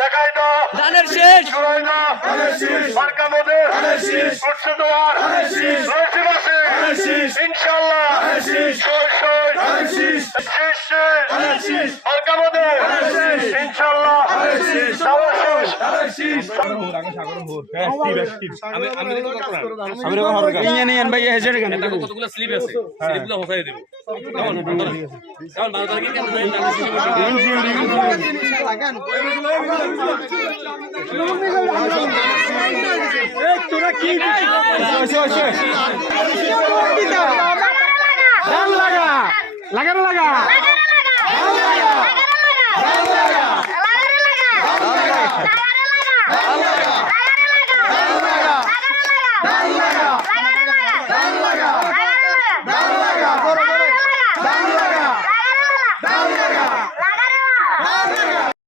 দেখাই দাও ধানের শেষ জোড়াই দাও মার্কা মোদের উঠছে তোমার রয়েছে বাসে ইনশাল্লাহ মার্কা মোদের ইনশাল্লাহ কতগুলো স্লিপ আছে স্লিপগুলো হসাই দেব কেমন ভালো লাগে তোরা কি লাগা লাগানো লাগা